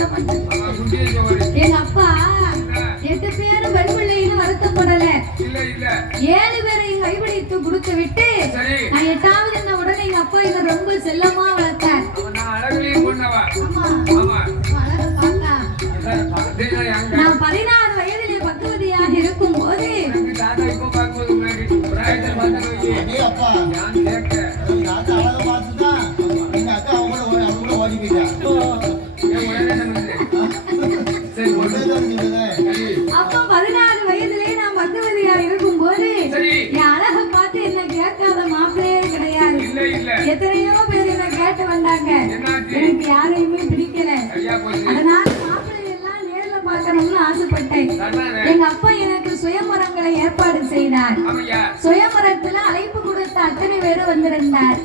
வருத்தப்பட்டேன். எங்க அப்பா 8 பேரும் பெண் பிள்ளைன்னு வருத்தப்படல. 7 பேரையும் கைபிடித்து கொடுத்து விட்டு நான் 8வது என்ன உடனே எங்க அப்பா என்ன ரொம்ப செல்லமா வளர்த்தார். நான் 16 வயதிலே பக்குவதியாக இருக்கும் போது அப்ப 16 வயதிலே நான் பக்குவதியா இருக்கும் போது என் அழகை பார்த்து என்ன கேட்காத மாப்பிள்ளையே கிடையாது. எத்தனையோ பேர் என்ன கேட்டு வந்தாங்க. எனக்கு யாரையுமே பிடிக்கல. அதனால மாப்பிள்ளை எல்லாம் நேர்ல பார்க்கணும்னு ஆசைப்பட்டேன். எங்க அப்பா எனக்கு சுயமரங்களை ஏற்பாடு செய்தார். சுயமரத்துல அழைப்பு கொடுத்த அத்தனை பேரும் வந்திருந்தார்.